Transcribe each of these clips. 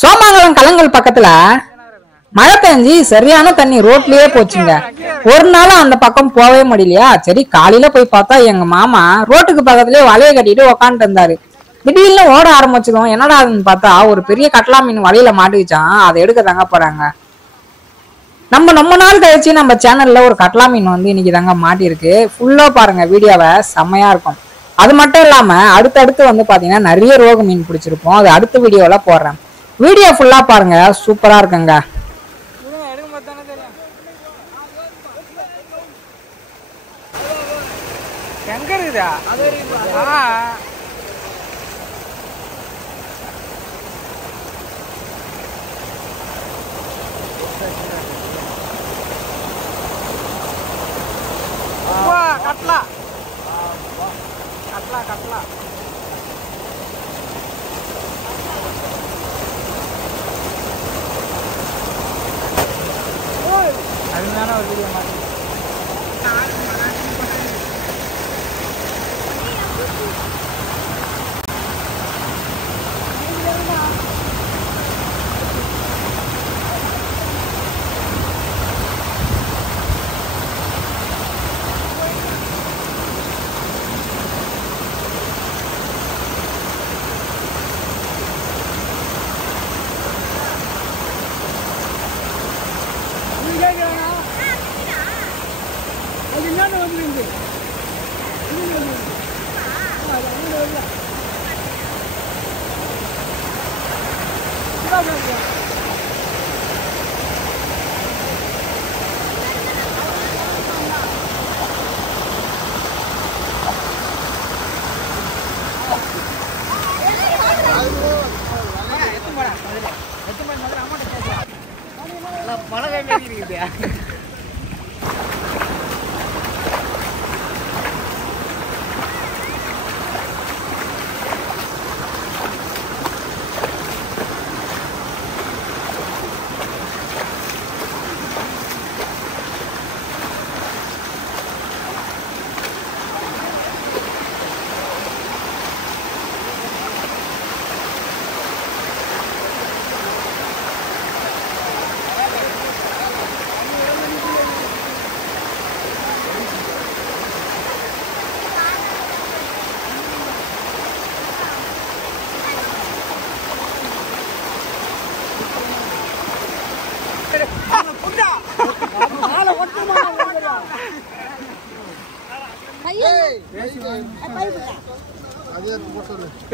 சோமங்கலம் கலங்கல் பக்கத்துல மழை பெஞ்சி சரியான தண்ணி ரோட்லயே போச்சுங்க. ஒரு நாளும் அந்த பக்கம் போவே முடியலையா. சரி காலையில போய் பார்த்தா எங்க மாமா ரோட்டுக்கு பக்கத்துலயே வலைய கட்டிட்டு உக்காந்துட்டு இருந்தாரு. திடீர்னு ஓட ஆரம்பிச்சதும் என்னடா ஆகுதுன்னு பார்த்தா ஒரு பெரிய கட்லா மீன் வலையில மாட்டுக்கிச்சான். அதை எடுக்க தாங்க போறாங்க. ரொம்ப நாள் கழிச்சு நம்ம சேனல்ல ஒரு கட்லா மீன் வந்து இன்னைக்கு தாங்க மாட்டிருக்கு. ஃபுல்லா பாருங்க வீடியோவை, செம்மையா இருக்கும். அது மட்டும் இல்லாம அடுத்தடுத்து வந்து பாத்தீங்கன்னா நிறைய ரோக மீன் பிடிச்சிருப்போம். அது அடுத்த வீடியோல போடுறேன். வீடியோ ஃபுல்லா பாருங்க, சூப்பரா இருக்குங்க. எங்க இருக்குதா? கட்லா கட்லா கட்லா அதுதான ஒரு வீடியோ மாதிரி.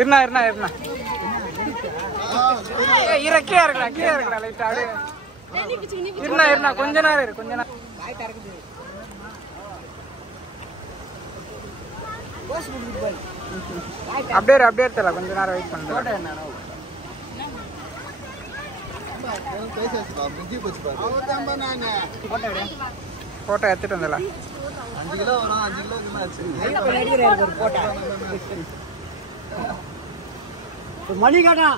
இருண்ணா இருண்ணா இருண்ணா கீழே இருக்கா கீழே இருக்கா லைட்டா இருண்ணா இருண்ணா கொஞ்ச நேரம் இரு கொஞ்ச நேரம் அப்படியே தெரியல கொஞ்ச நேரம் வெயிட் பண்ணுறேன். போட்டோ எடுத்துட்டு வந்தல 5 கிலோ வரும் 5 கிலோ மணி காட்டா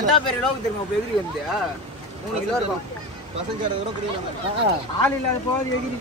எந்த பேர் லோக்கு தெரியுமா எகிரி வந்து 3 கிலோ இருக்கும் பசங்க கூட குடிக்கலாம் ஆள் இல்லாத போது எகிரி